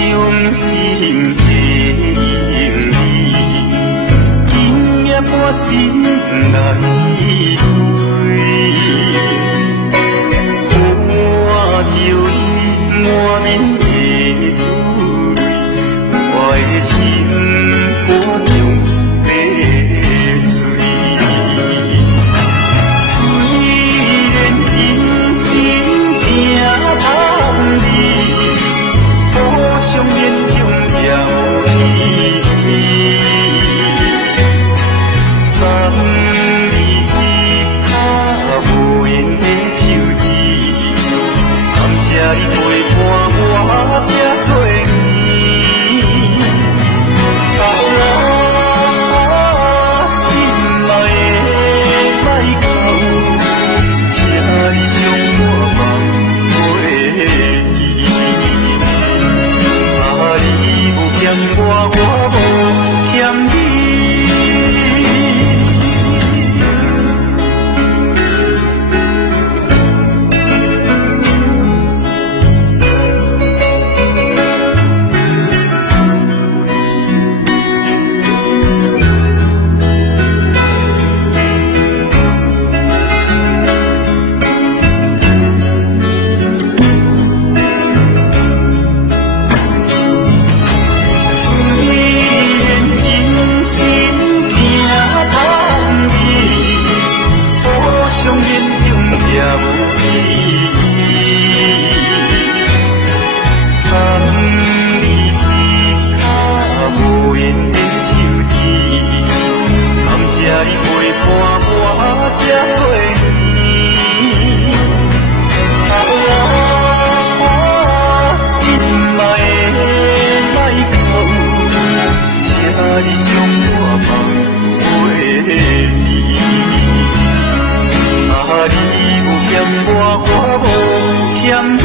衷心的用意，今夜我心来开，看着你满面的滋味，我的心肝中在醉。虽然真心惊叹你，好像勉强也无意义。送你一脚无缘的手指，感谢你陪伴我这多年。心内的歹口，请你将我放袂记。你有欠我，我无欠你。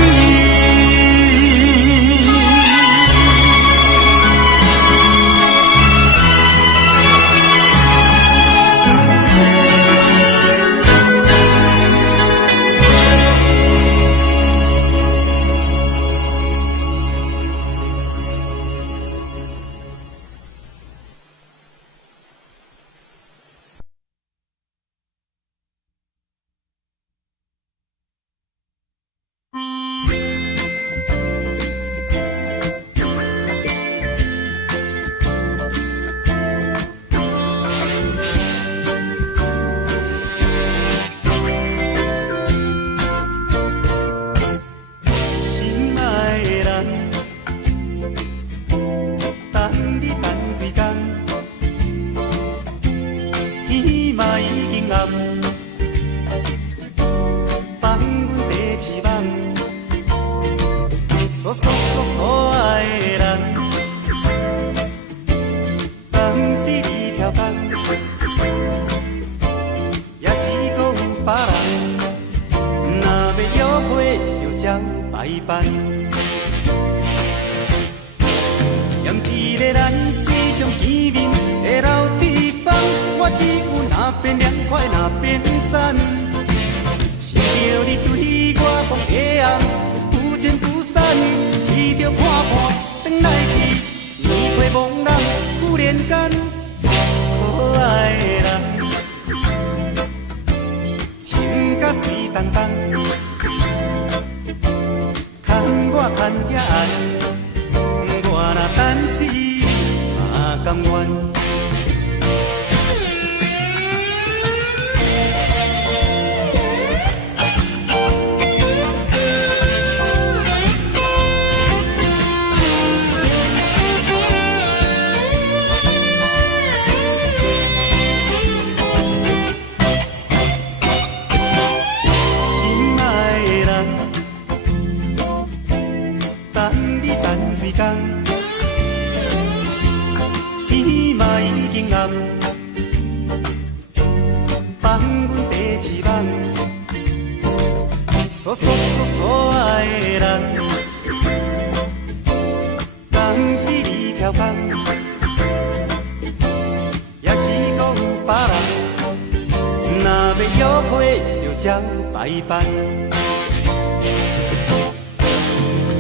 白班，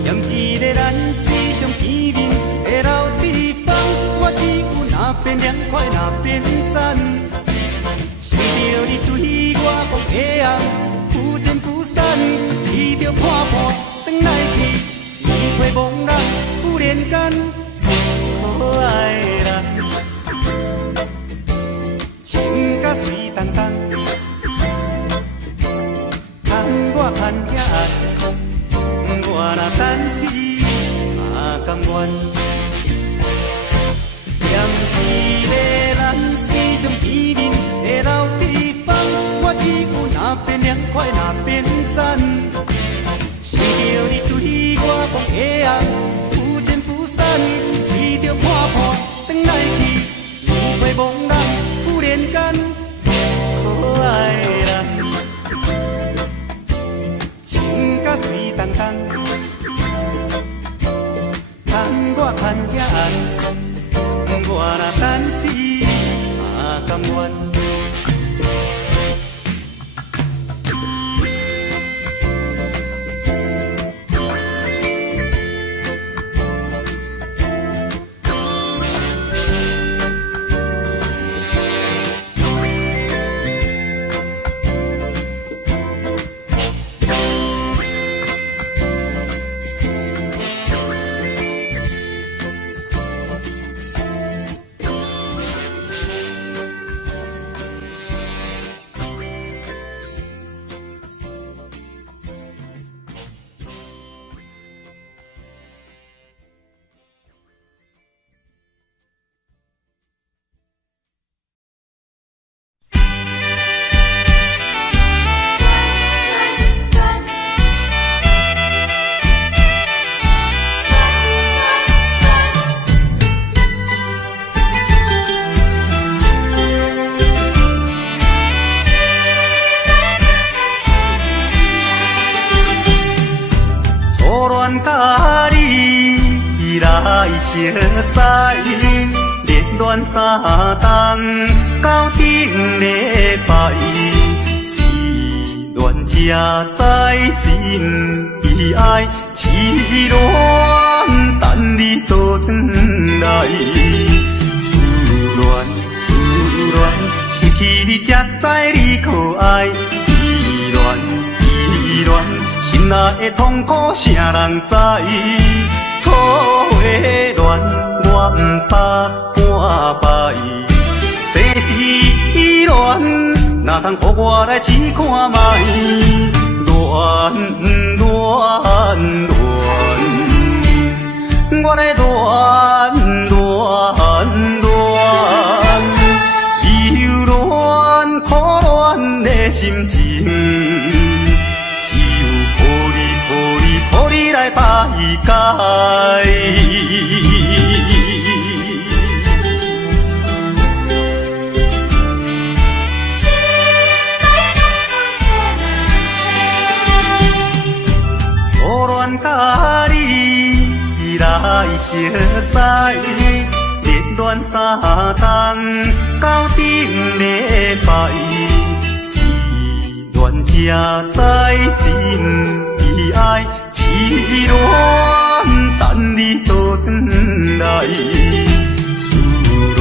念一伫咧咱世上见面的老地方，我只有那边凉快那边赞。想着你对我讲的红，不见不散，伊着破破转来去，年岁茫然忽然间，可爱的人，情甲水动动，牵我牵遐爱，我若等死嘛甘愿。踮一个咱世上见面的老地方，我只有那边凉快那边赞。想着你对我讲的红，不见不散，伊着破破转来去，年岁茫然忽然间，可爱的人，情甲水动动，牵我牵遐爱。我若等死嘛甘愿。熟悉恋恋三冬，到顶礼拜，是恋才知心悲哀，痴恋等你倒转来，思恋，失去你才知你可爱，依恋，心内的痛苦谁人知？土的恋，我不捌半摆。世事恋，哪通予我来试看卖？恋，我来恋，忧恋苦恋的心情，只有靠你来排解。初恋甲你来熟悉，恋恋三冬，到顶礼拜，是恋才知心悲哀。痴恋等你倒转来，思恋，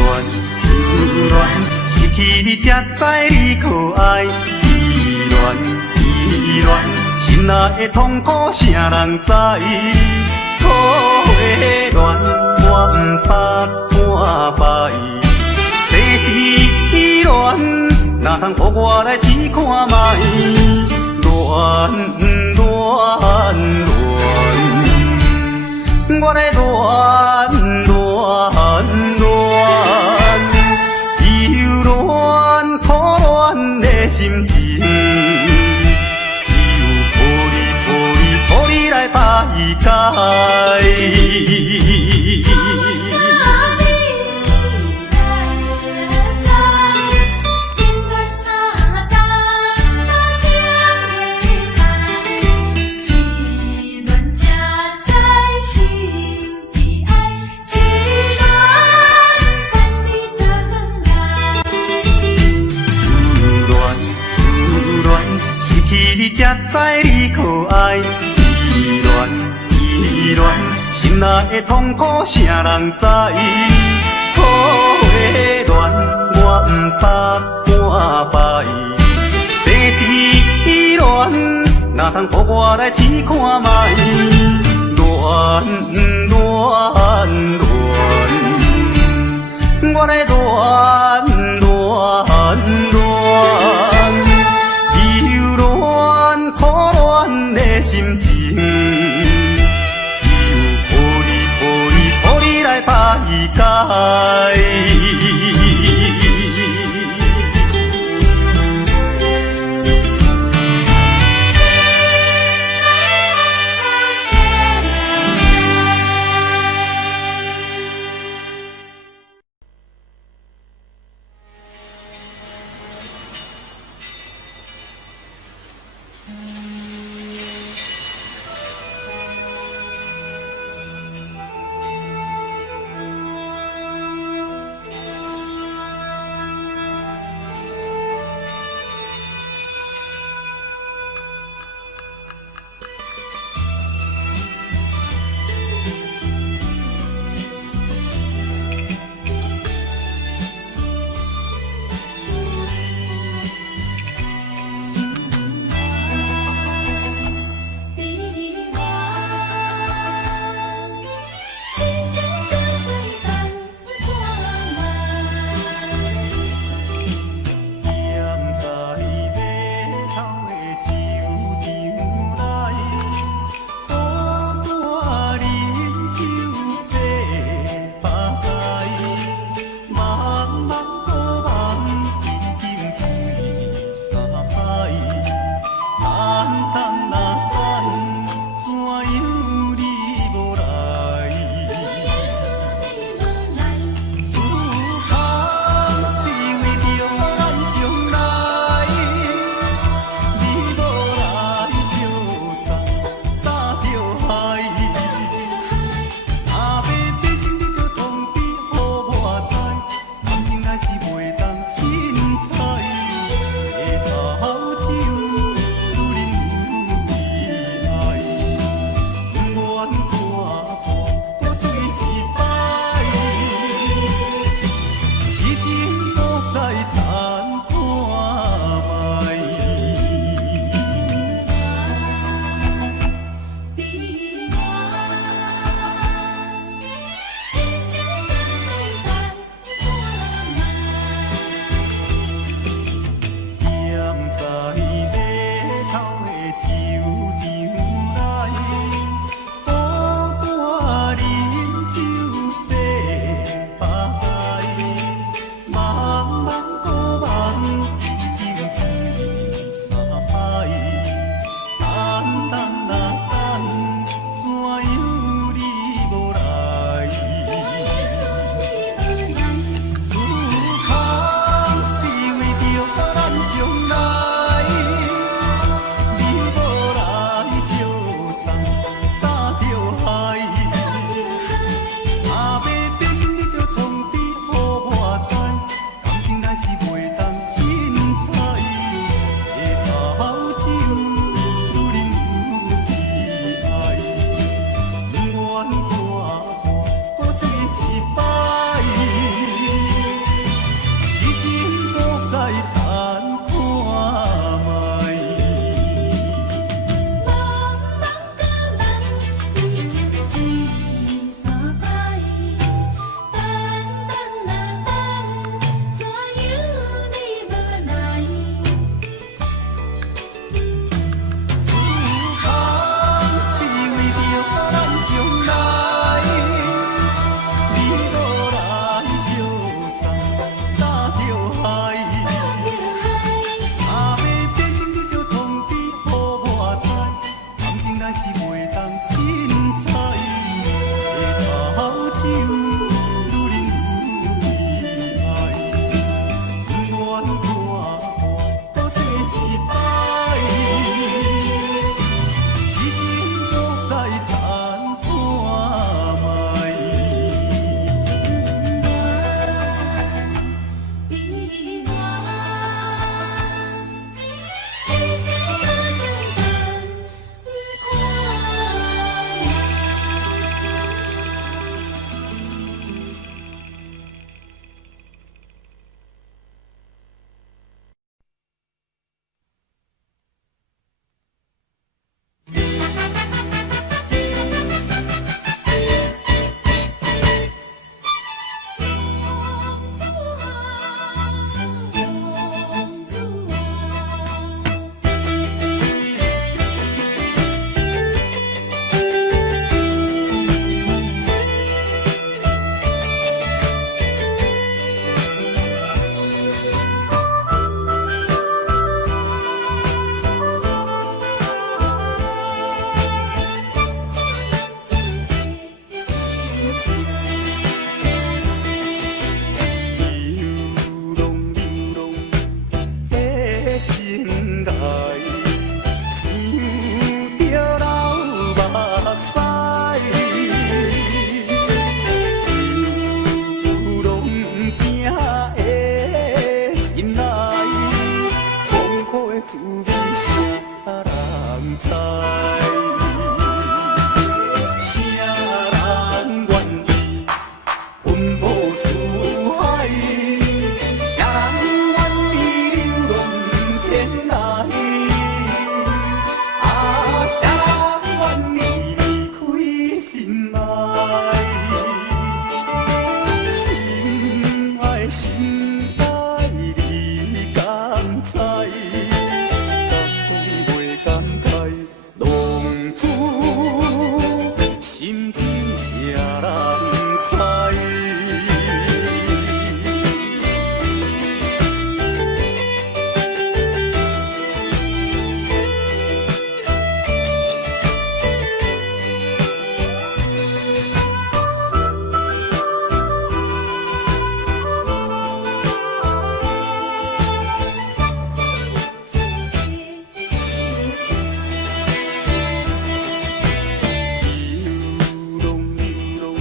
失去你才知你可爱，依恋，心内的痛苦谁人知？土的恋，我不捌半摆，世事恋，哪通予我来试看卖？恋，我来恋，忧恋苦恋的心情，只有靠你来排解。你才知你可爱，依恋，哪会痛苦啥人知？土的恋我毋捌半摆，世事恋哪通互我来试看卖？恋恋恋，我来恋恋恋，忧恋苦恋的心情，只有抱你来排解。人知。游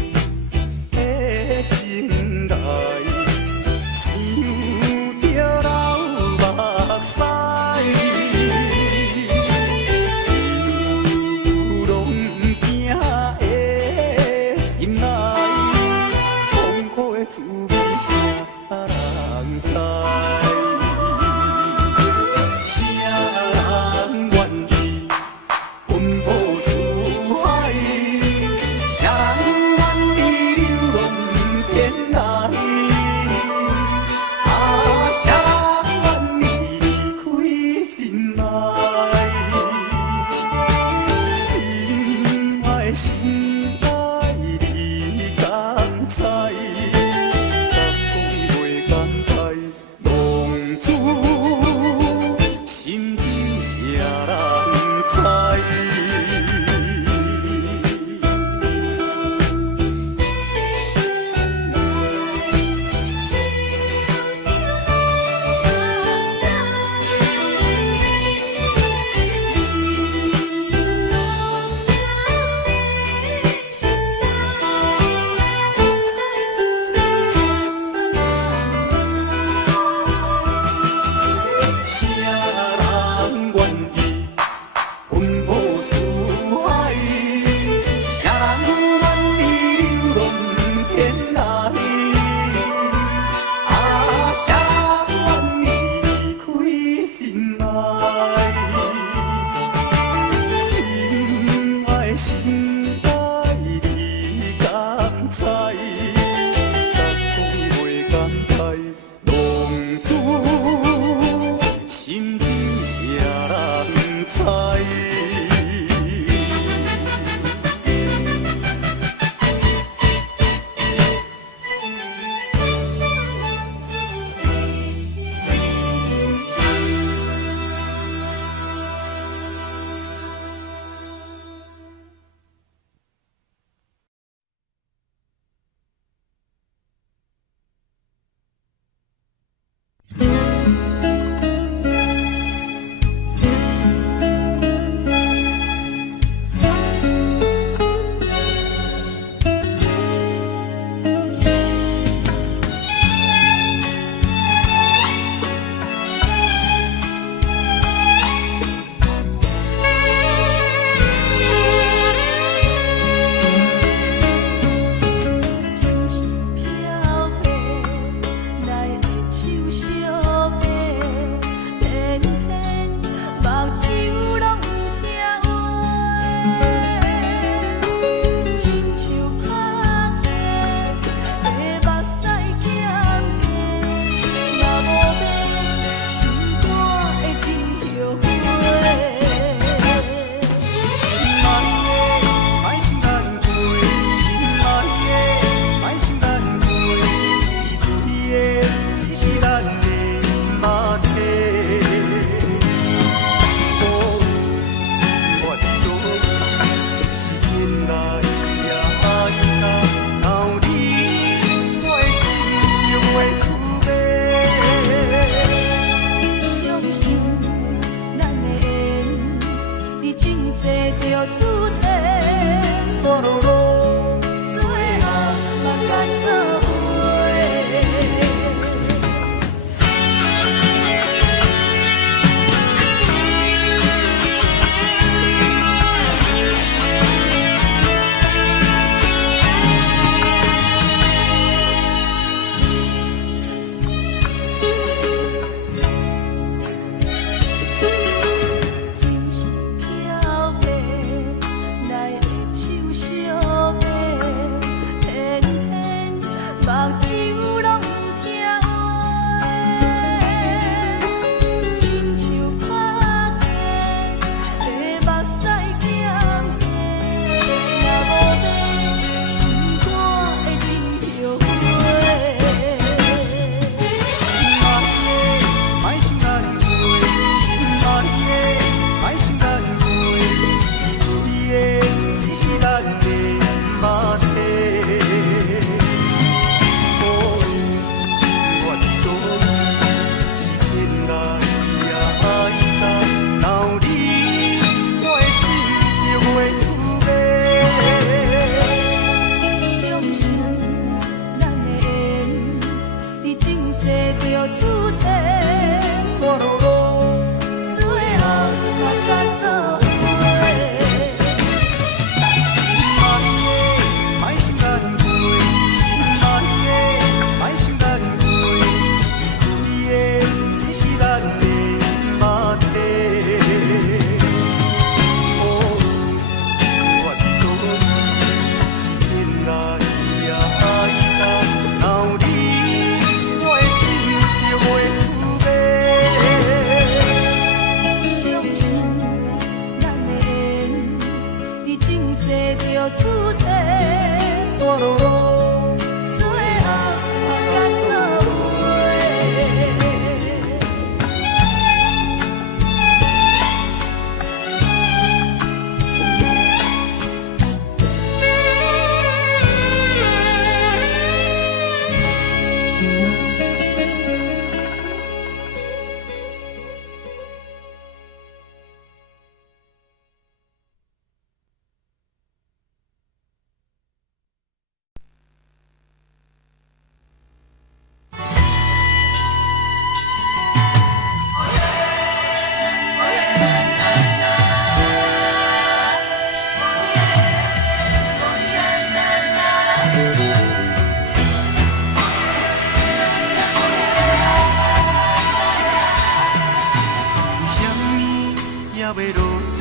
要落雪，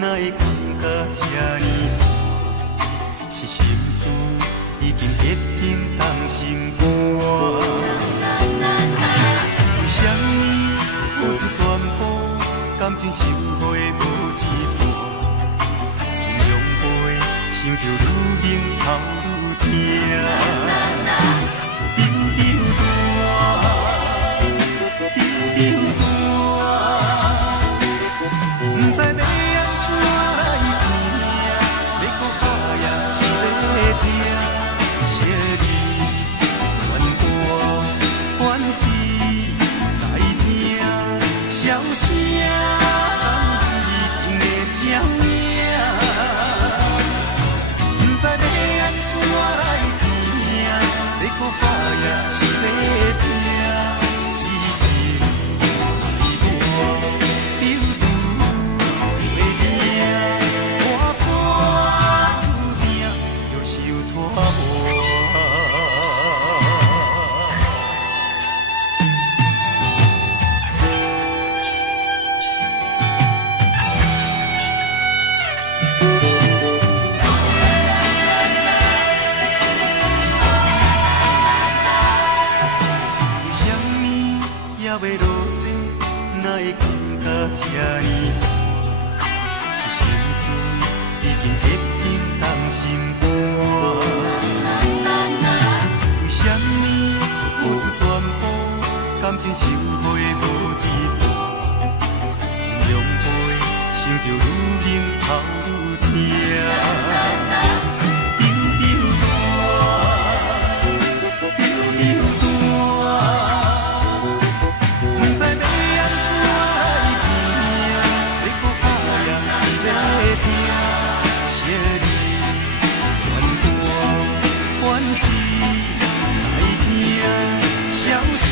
哪会感觉这呢寒？是心事已经结冰冻心肝。为什么付出全部，感情收回无一半？情浓杯，想着愈凝头愈痛。丢丢大，丢丢大。不知要安怎来拼，要搁打也是要听。惜你怨我怨是来听，笑声已经的声名。不知要安怎来拼，要搁打也是要听。要落雪，哪会感觉这呢寒？是心事已经结冰冻心肝。为什么付出全部，感情收回无一半？情浓杯，想着愈凝头愈痛。是来听，笑声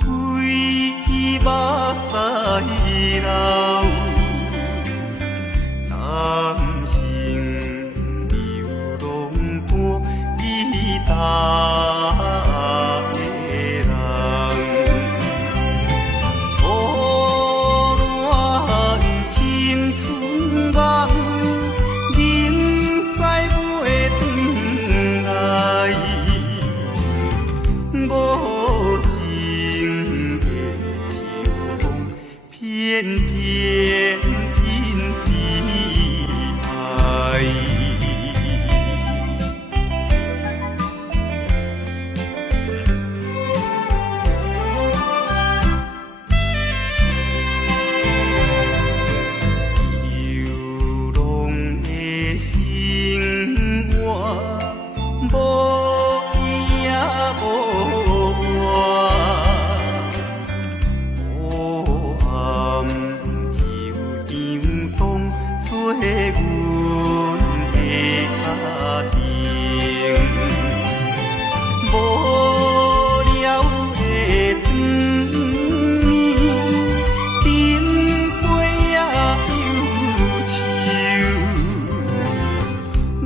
规目屎流。男性流浪伴伊搭的人，错乱青春梦，人再袂转来，无情的秋风偏偏偏悲哀。流浪的生活，无伊也无我。黑暗只有张灯做阮的家庭，无聊的长暝，顶杯也忧愁。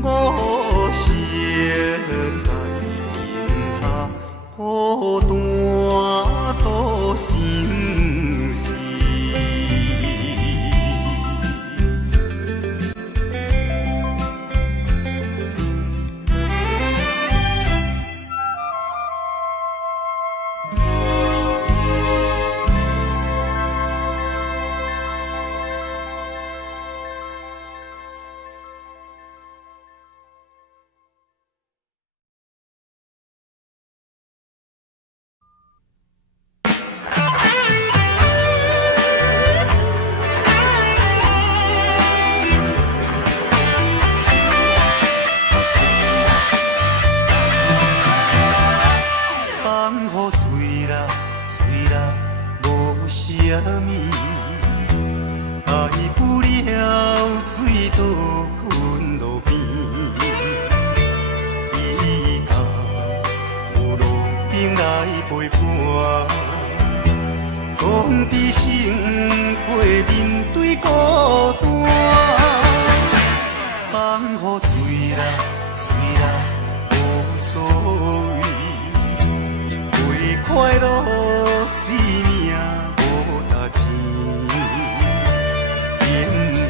我惜在天下孤单独心事。放雨吹啦吹啦，无啥物，爱不了水倒滚路边，伊甲有路顶来陪伴，总伫生活面对孤单。放雨吹啦吹啦，无所谓。快乐生命无值钱，演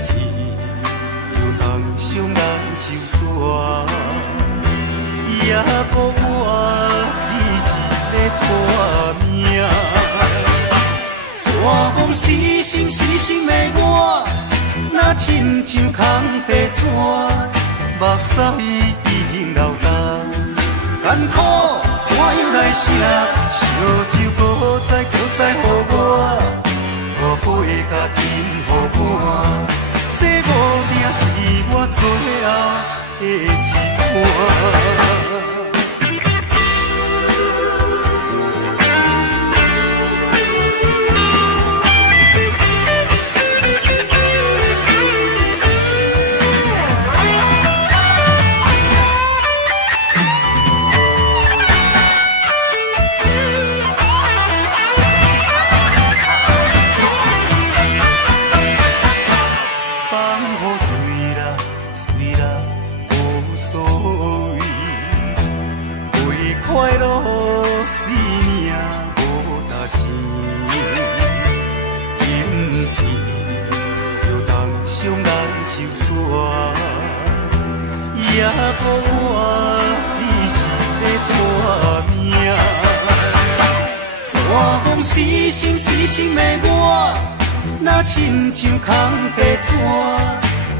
戏又当伤人受伤，也讲我只是咧拖命。蛇风死心死心的我，若亲像空白纸，目屎已经流干。艰苦怎样来写？烧酒无再叫再予我，大杯甲饮予满。这五定是我最后的一段。也讲我只是咧拖命，蛇风死心死心的我，若亲像空白纸，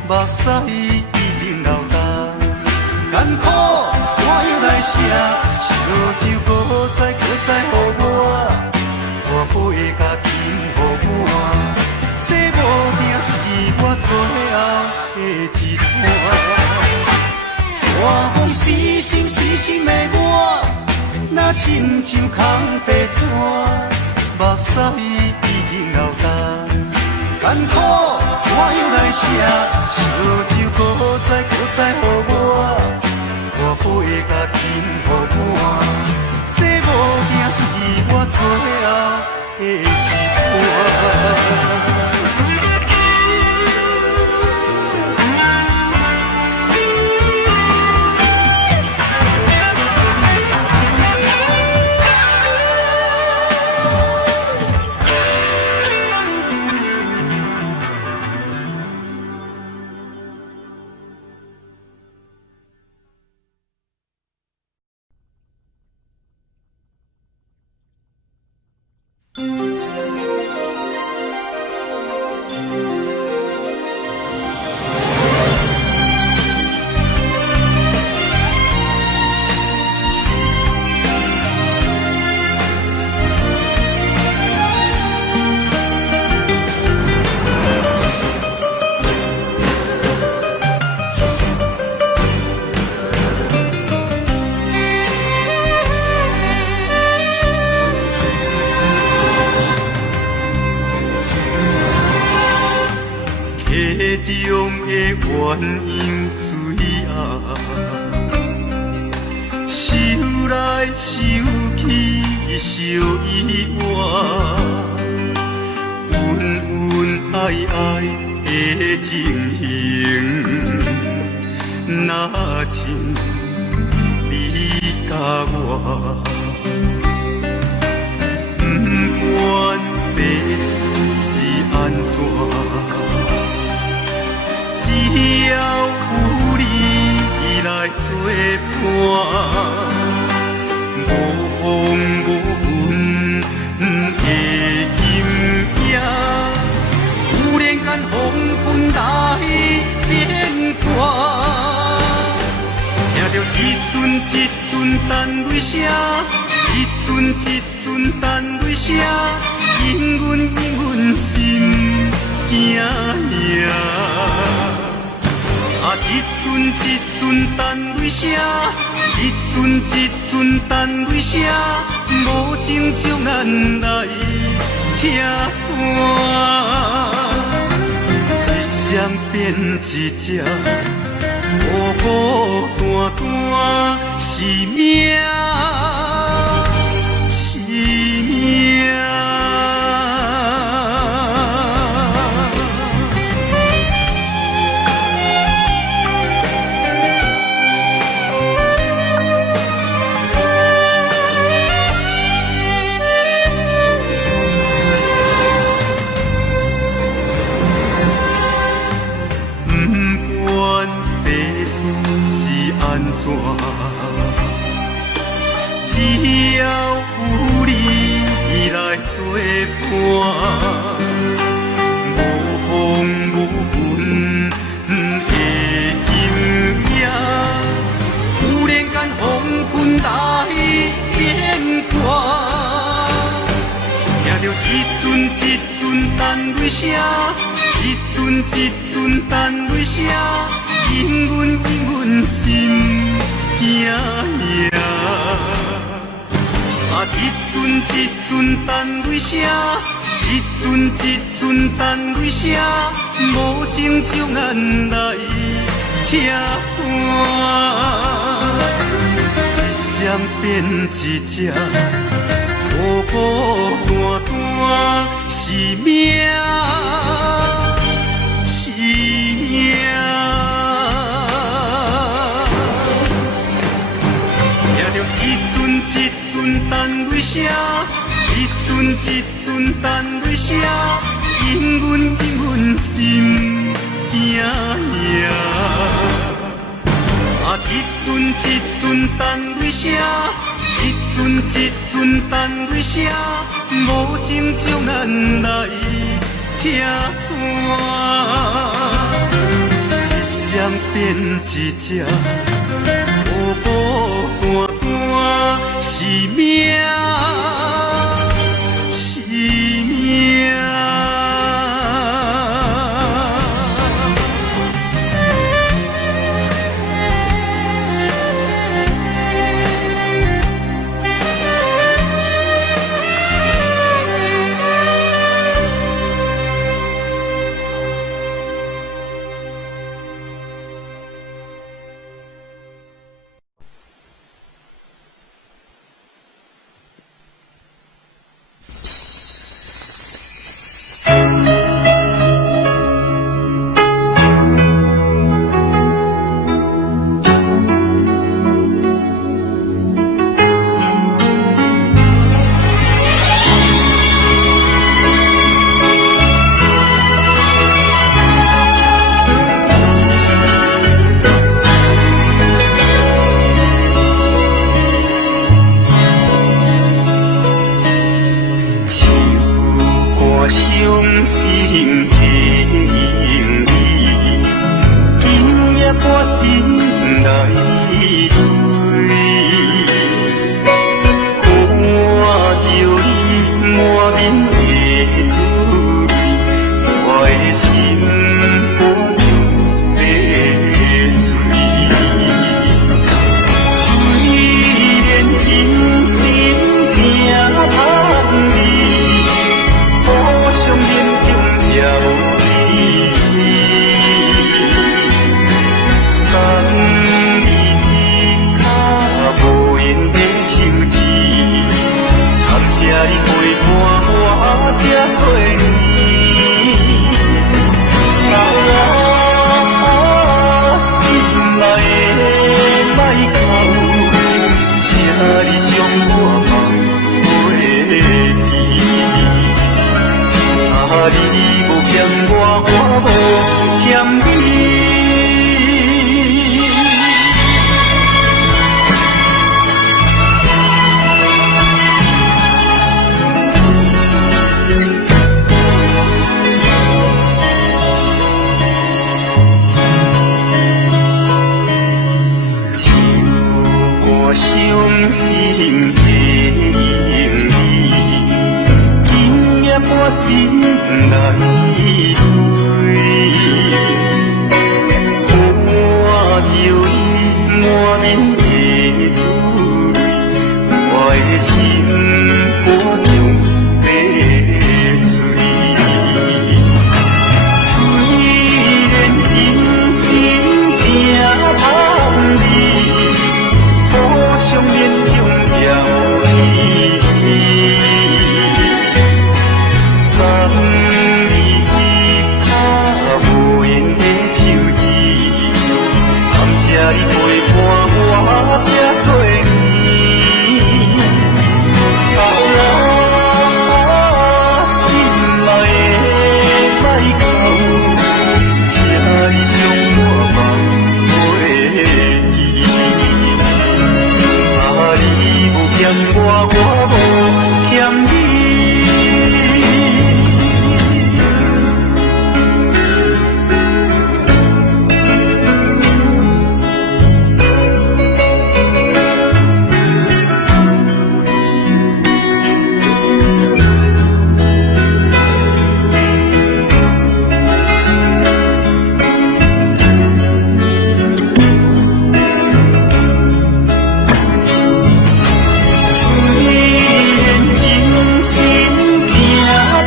目屎已经流干，艰苦怎样来写？烧酒无再搁再予我，大杯甲饮予满，这无定是我最后的一段。蛇风死心死心的我，若亲像空白纸，目屎已经流干，艰苦怎样来写？烧酒无再搁再予我，大杯甲饮予满，这无定是我。最后的一段。鸳鸯水啊，想来想去相依偎，恩恩爱爱的情形，若像你甲我，不管世事是安怎。只要有你来作伴，无风无云的今夜，有人间风云来变卦，听着一阵一阵单泪声，一阵一阵单泪声，引阮心惊惊。一阵一阵单泪声，一阵一阵单泪声，无情将咱来拆散，一双变一只，孤孤单单是命，是命。只要有你来作伴，无风无云的今夜，有人间风云来变卦，听着一阵一阵单泪声，一阵一阵单泪声，引阮心惊惊。一阵一阵单泪声，一阵一阵单泪声，无情将咱来拆散，一双变一只，孤孤单单是命，是命。听着一阵一阵单泪声，一阵一阵单泪声，引阮心惊惊。一阵一阵单泪声，一阵一阵单泪声，无情将咱来拆散，一双变一只，孤孤单单是命，是命。的影儿，今夜我心来追，看着你满面的珠泪，我的心满着泪水。虽然真心疼盼你，好想面中也无你，送你一脚无缘的手指，感谢你陪伴我这多年。心内的歹哭，请你将我放袂记。你无欠我，我无欠你。唱我伤心的影儿，今夜我心来追，看着你满面的珠泪，我的心满着泪水。虽然真心疼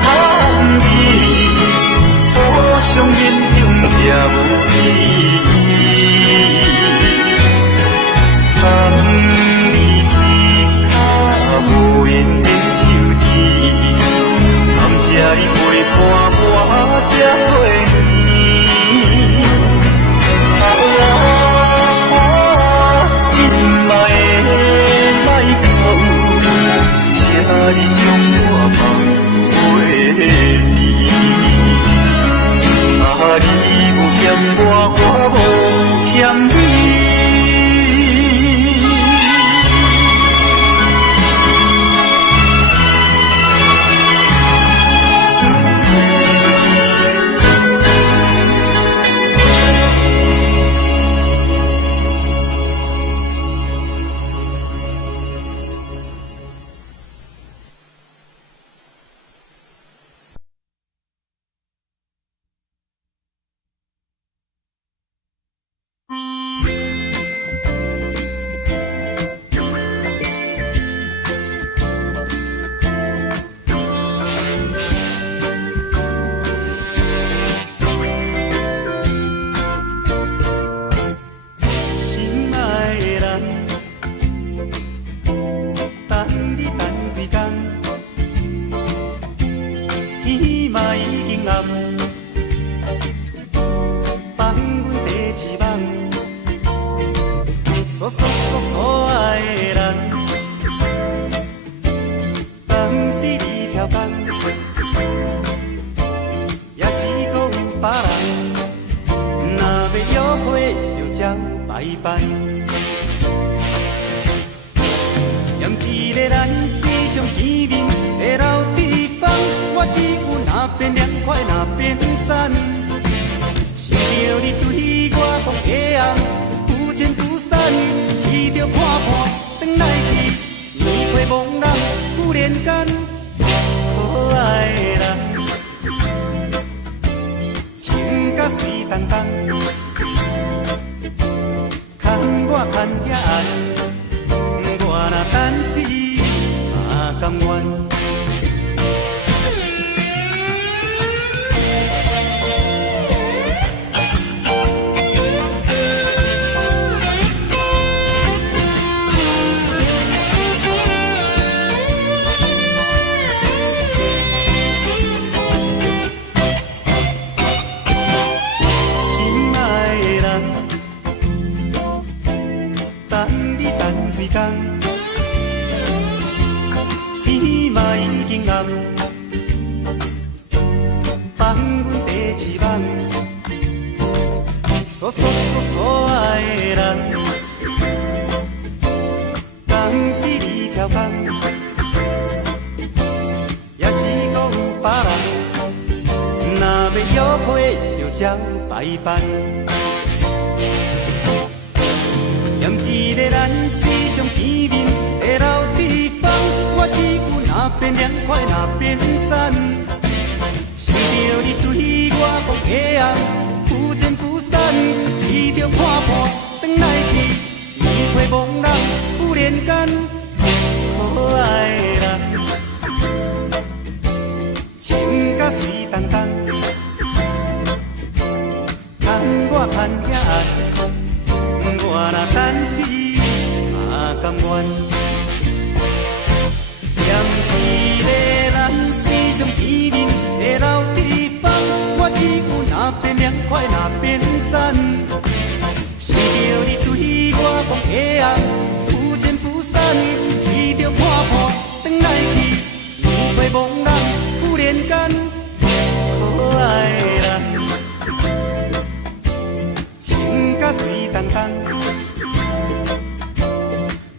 盼你，好想面中也无你。送你一脚无缘的手指，感谢你陪伴我这多年。心内的歹哭，请你将我放袂记。你无欠我，我无欠你。拜拜。念一个咱世上见面的老地方，我只有那边凉快那边。经暗，放阮第一梦，所爱的人，敢是你超工，也是搁有别人，若要约会就照排班。念一个咱时常见面的老地方，我只有那边凉快那边赞，想着你对我讲的红，不见不散，伊着看破转来去，面皮茫然不连干，可爱的人，情甲水当当，牵我牵遐暗。我若等死嘛甘愿，念一个咱时常见面的老地方，我只有那边凉快那边赞，想着你对我讲的红，不见不散，伊着看破转来去，面皮茫然不连干，可爱的人。水当当，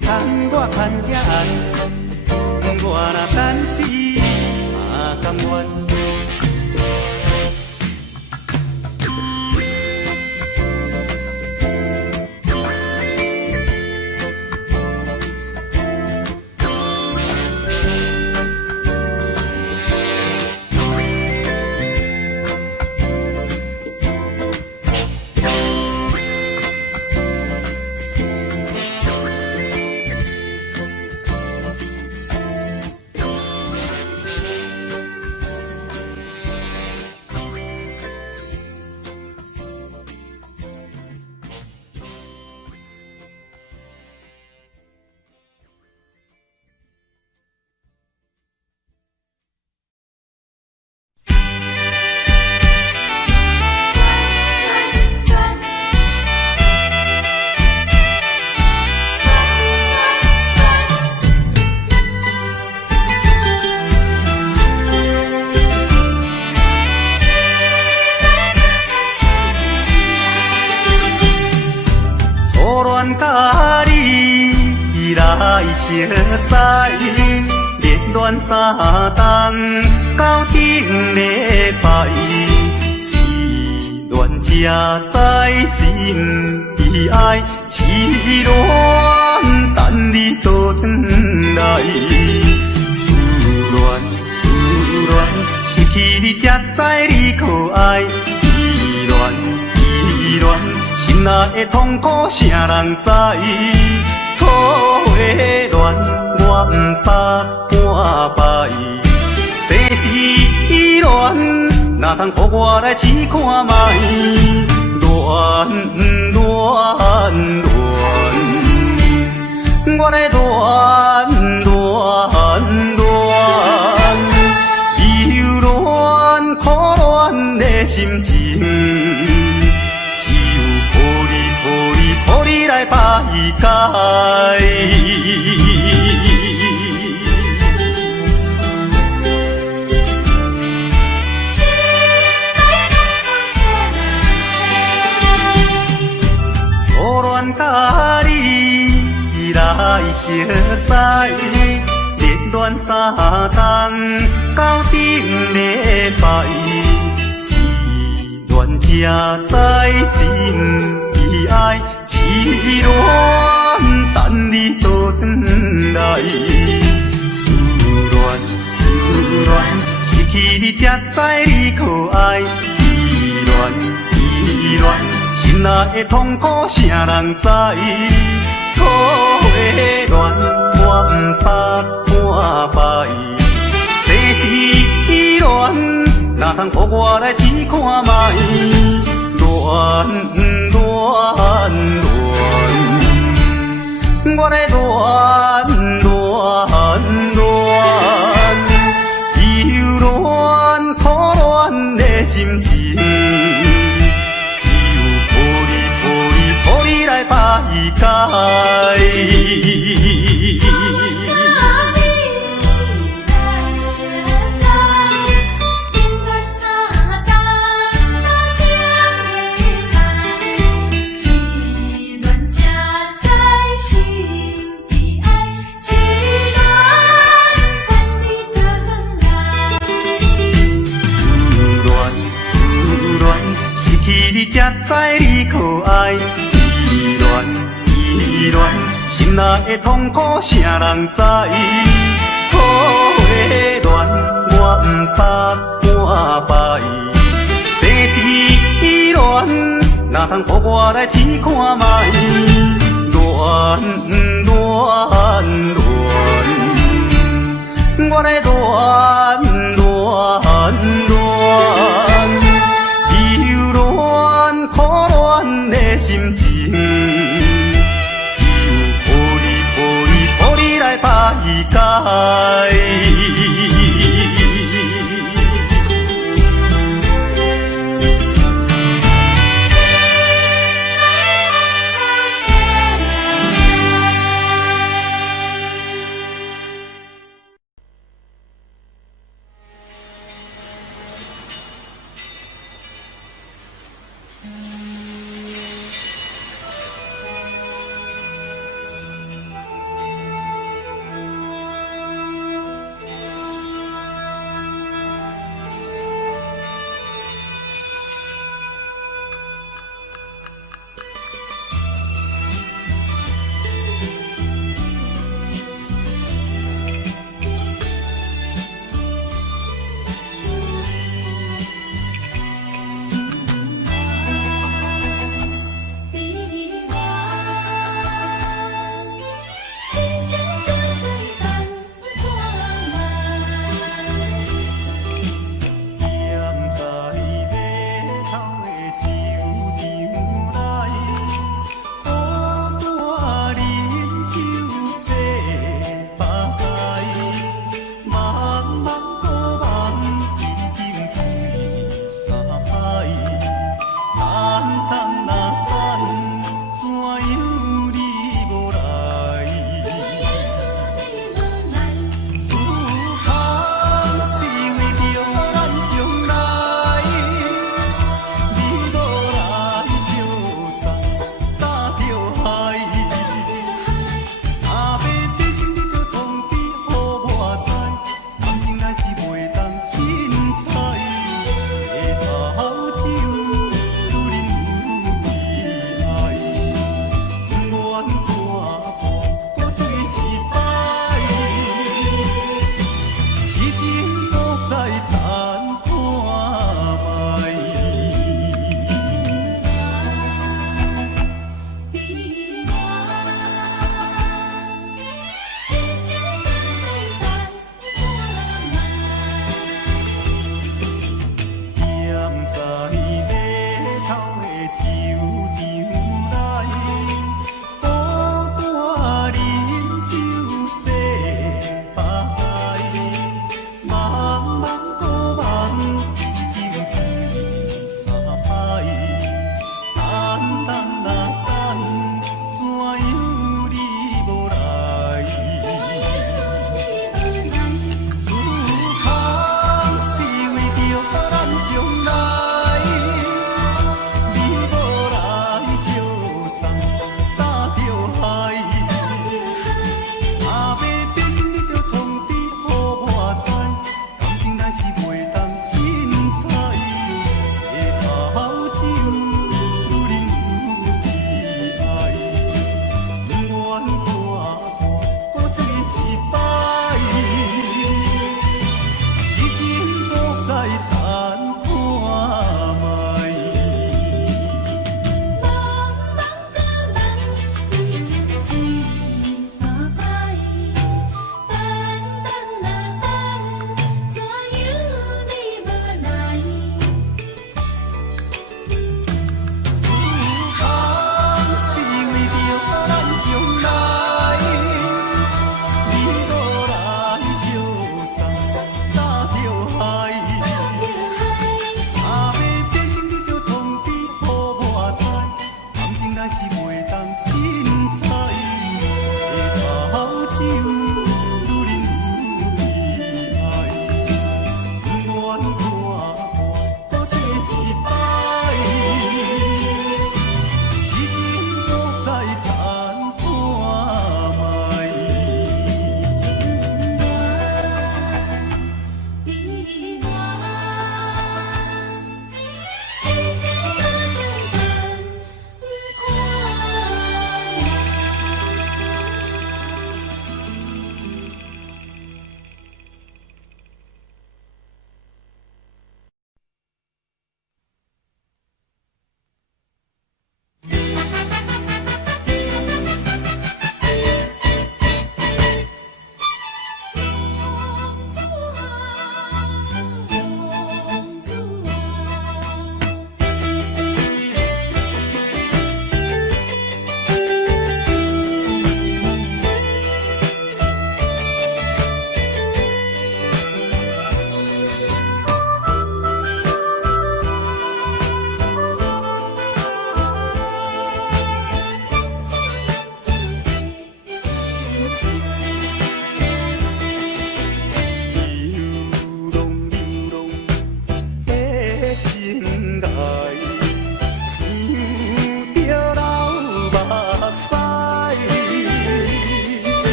牵我牵遐暗，我若等死嘛甘愿。熟悉，热恋三冬到顶礼拜，是恋才知心悲哀，痴恋等你倒转来，思恋，失去你才知你可爱，依恋，心内的痛苦谁人知？土花恋，我不捌半摆。世事恋，哪通予我来试看卖？恋，我来恋，忧恋苦恋的心情，只有抱你来排解。初恋甲你来熟悉，热恋三冬到顶礼拜，是恋才知心悲哀。痴恋等你倒转来，思恋，失去你才知你可爱，依恋，心内的痛苦谁人知？土花恋，我不捌半摆，世事恋，哪通予我来试看卖？恋，我来恋，忧恋苦恋的心情，只有抱你来排解。才知你可爱。依恋，心内的痛苦啥人知？土花恋，我不怕半摆。生死恋，哪通予我来试看卖？恋，我来忧恋苦恋的心情，只有你来排解。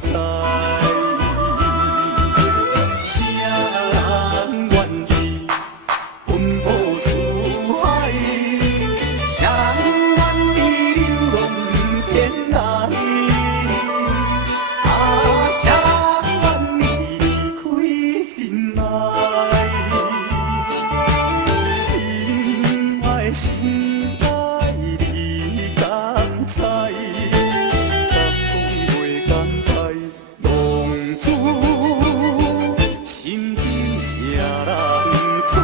知。啥人愿意奔波四海？啥人愿意流浪天涯？啊，啥人愿意离开心爱？心爱心爱你敢知？袂感慨，浪子心情啥人知？啥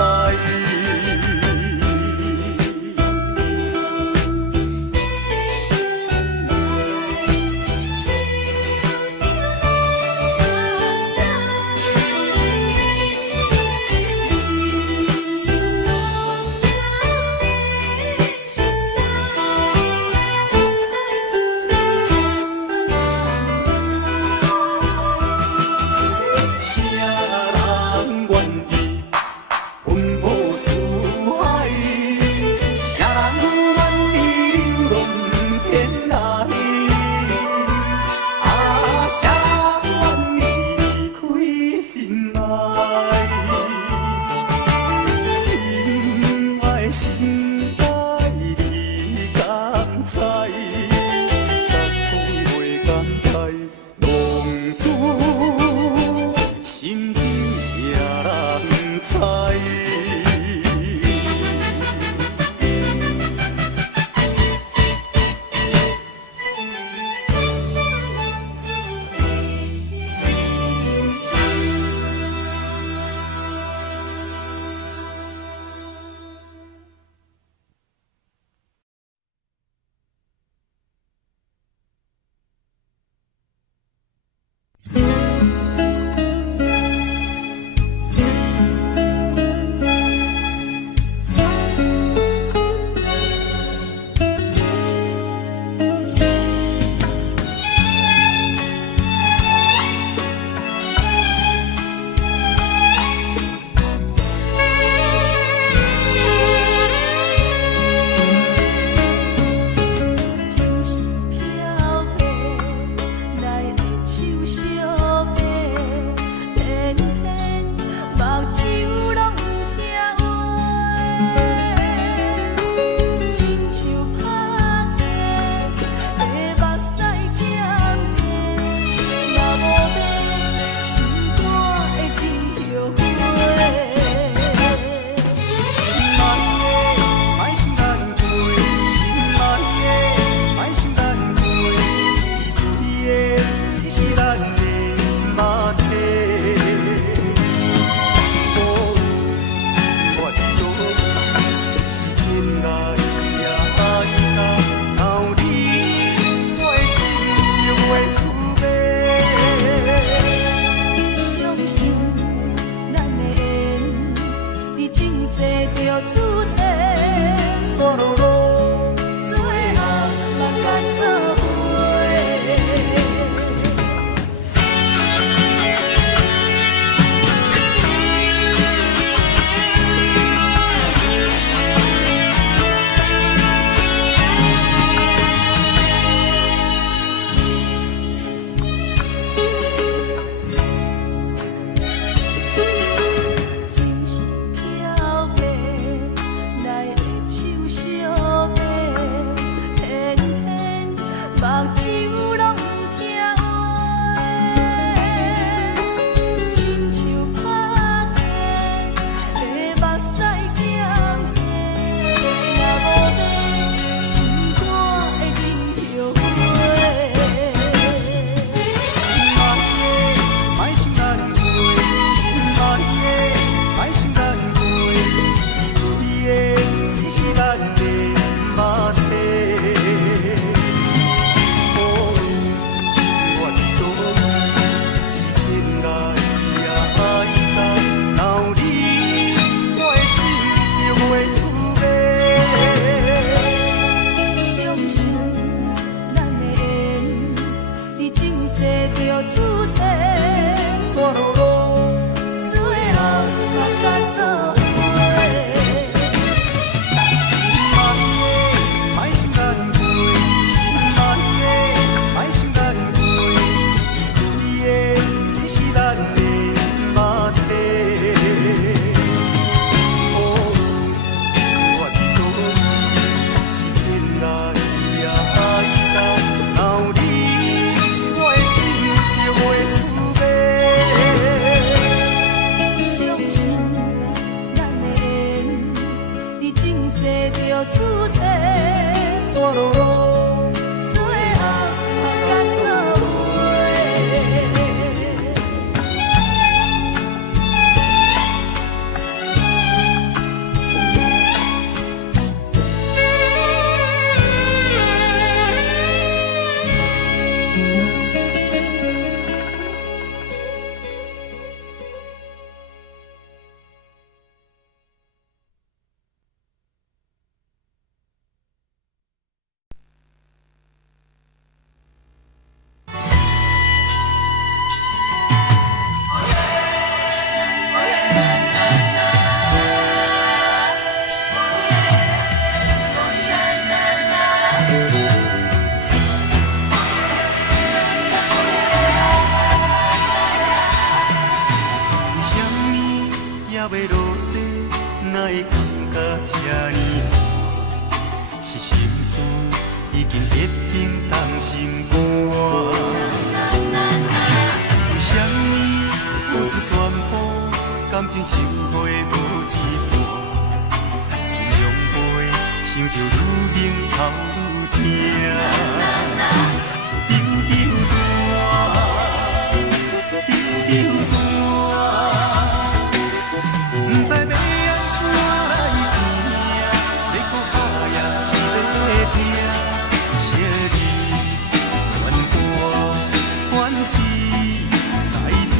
人愿意奔波四海？啥人愿意流浪天涯？啊，啥人愿意离开心爱？心爱心爱你敢知？袂感慨，浪子心情啥人知？感情收回无一半，尽量陪，想着愈明头愈疼。丢丢大，丢丢大，不知要安怎来行，要搁打也是要听，惜你怨我怨是来听，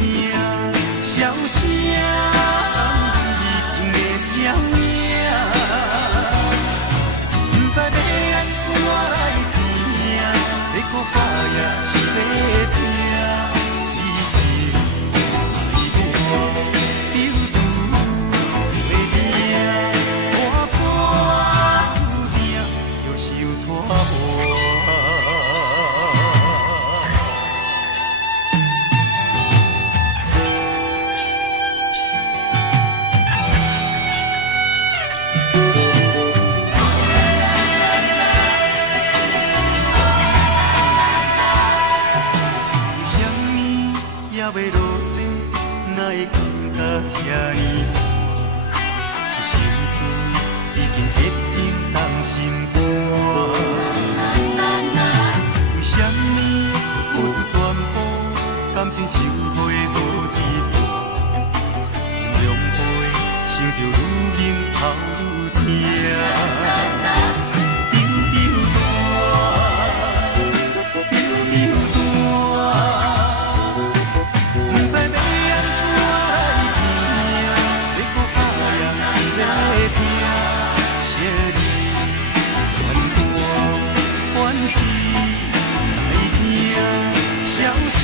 笑声已经的声影，不知要安怎来行，要搁打也是要听，痴情爱我丢丢袂定，看山愈定就受拖磨。也要落雪，哪会感觉这呢寒？是心事已经结冰冻心肝。为什么付出全部，感情收回无一半？尽量陪，想着愈明头愈疼。丢丢大，丢丢大。不知要安怎来行，要搁打也是要听，惜你怨我怨是来听，笑声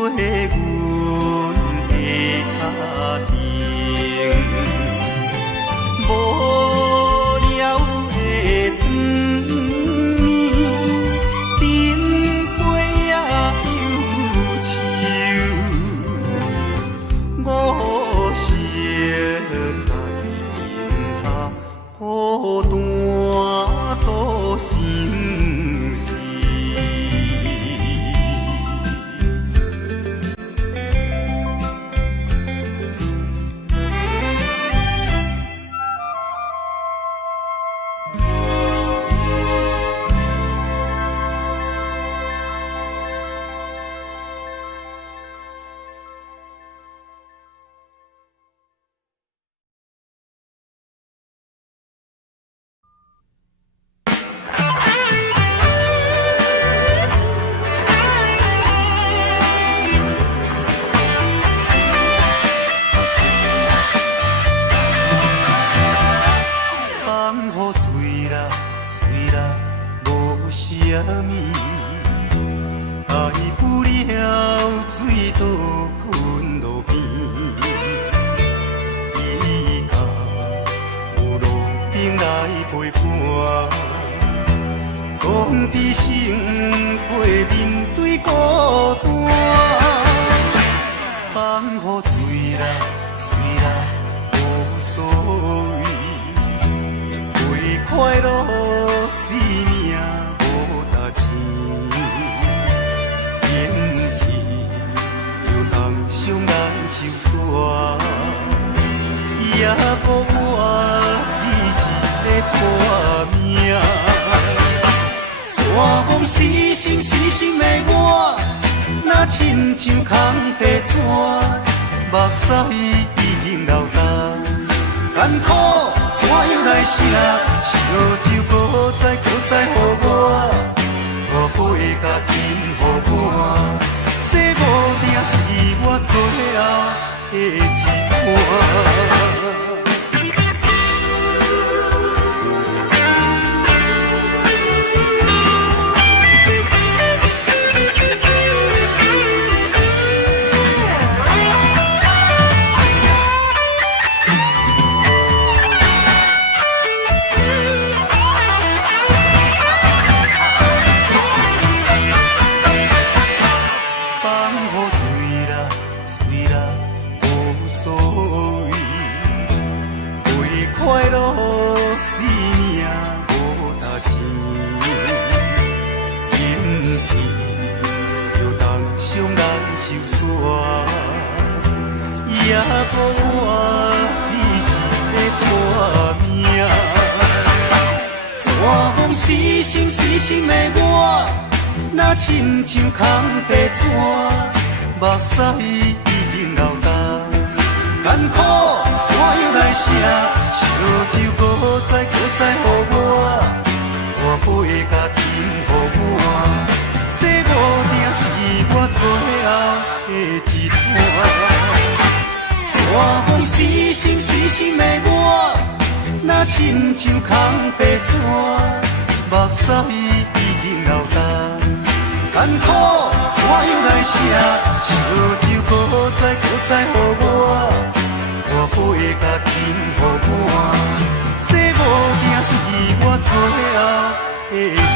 阮的家庭，无聊的长暝，顶杯仔忧愁，我烧在灯下，孤单独心事。亲像空白纸，目屎已经流干，艰苦怎样来写？烧酒搁再予我，大杯甲饮予我，这无定是我最后的一盘。死心的我，若亲像空白纸，目屎已经流干，艰苦怎样来写？烧酒搁再予我，大杯甲饮予我，这无定是我最后的一摊。绝望死心的我，若亲像空白纸。目屎已经流干，艰苦怎样来写？烧酒搁再予我，大杯甲饮予我，这无定是我最后的一盘。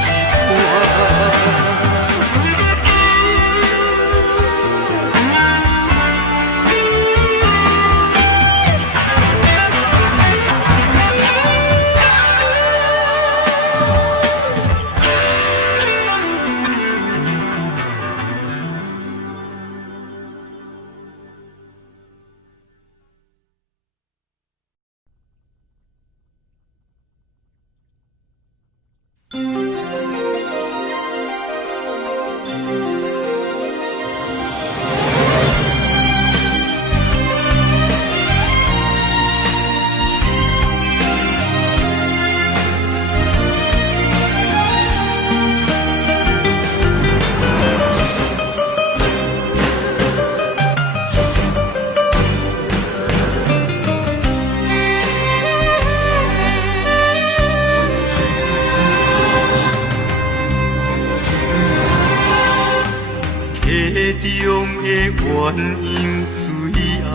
中的鸳鸯水啊，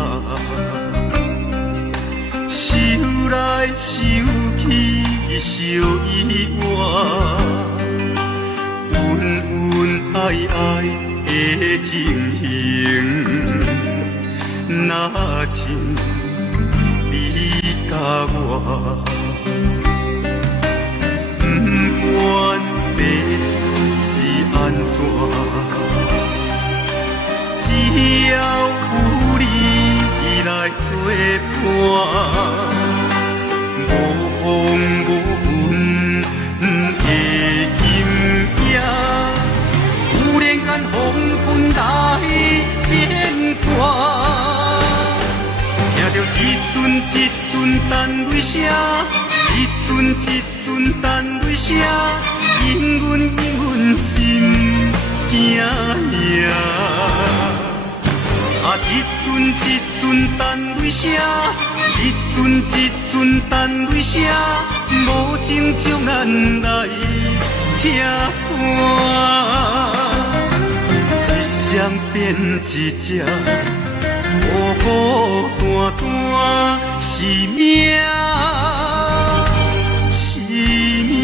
想来想去相依偎，恩恩爱爱的情形，若亲你甲我，不管世事是安怎。只要有你来作伴，无风无云的阴影，忽然间风云来变卦，听着一阵一阵单泪声，一阵一阵单泪声，引阮心惊惊。啊，一阵一阵单泪声，一阵一阵单泪声，无情将咱来拆散，一双变一只，孤孤单单是命，是命。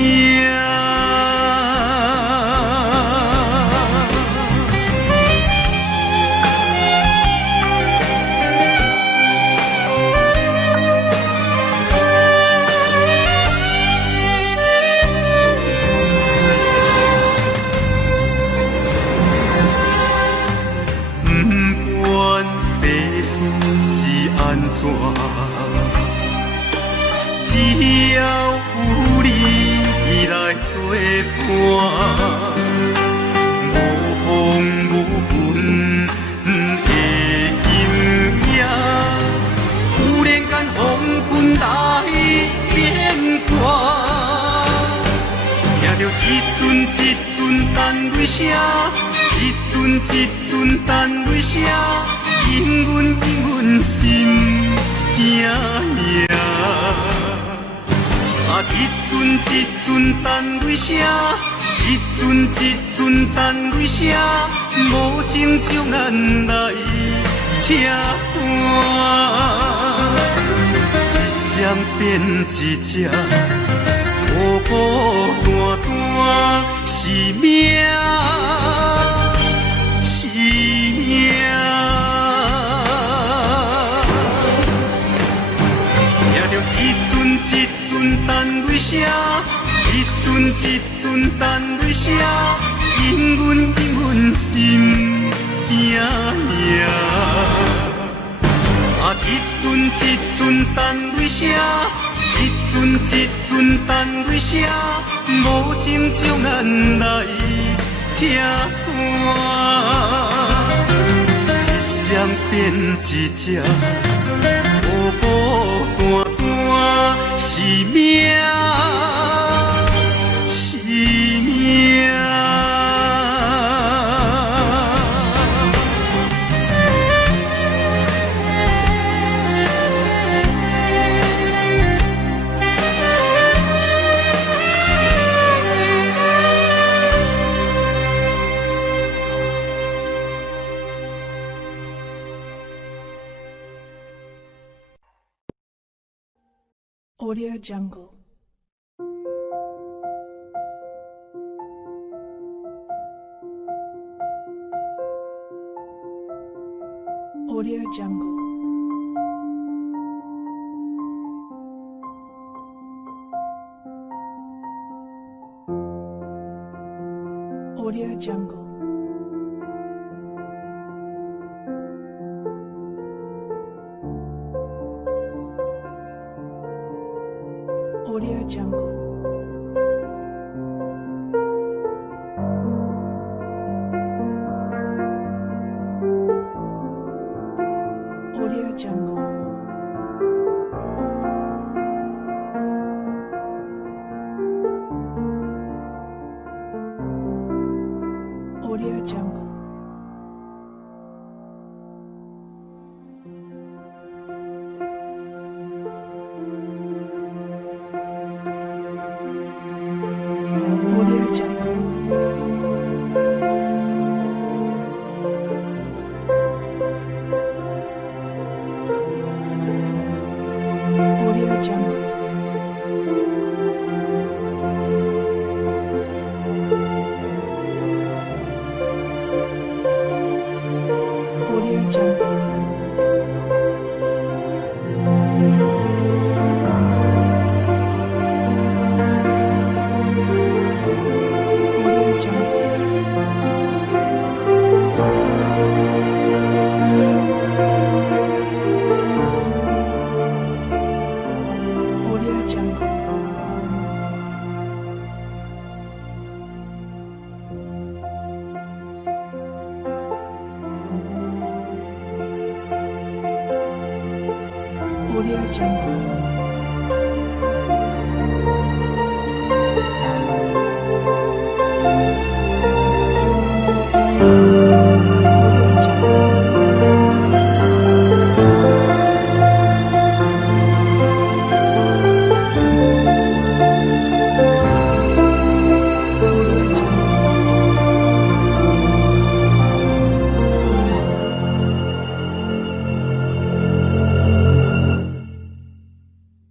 只要有你来作伴，无风无云的阴影，忽然间风云来变卦，听着一阵一阵单泪声，一阵一阵单泪声，引阮心惊惊。啊，一阵一阵单泪声，一阵一阵单泪声，无情将咱来拆散，一双变一只，孤孤单单是命，是命。听着一阵一阵单泪声，一阵一阵单泪声，引阮心惊惊。啊，一阵一阵单泪声，一阵一阵单泪声，无情将咱来拆散，一双变一只，孤孤单单是命，是命。Audio Jungle. Audio Jungle. Audio Jungle. Audio Jungle. Audio Jungle. Audio Jungle. Audio Jungle.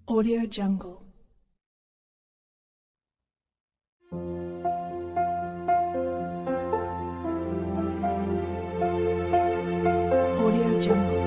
Audio Jungle. Audio Jungle.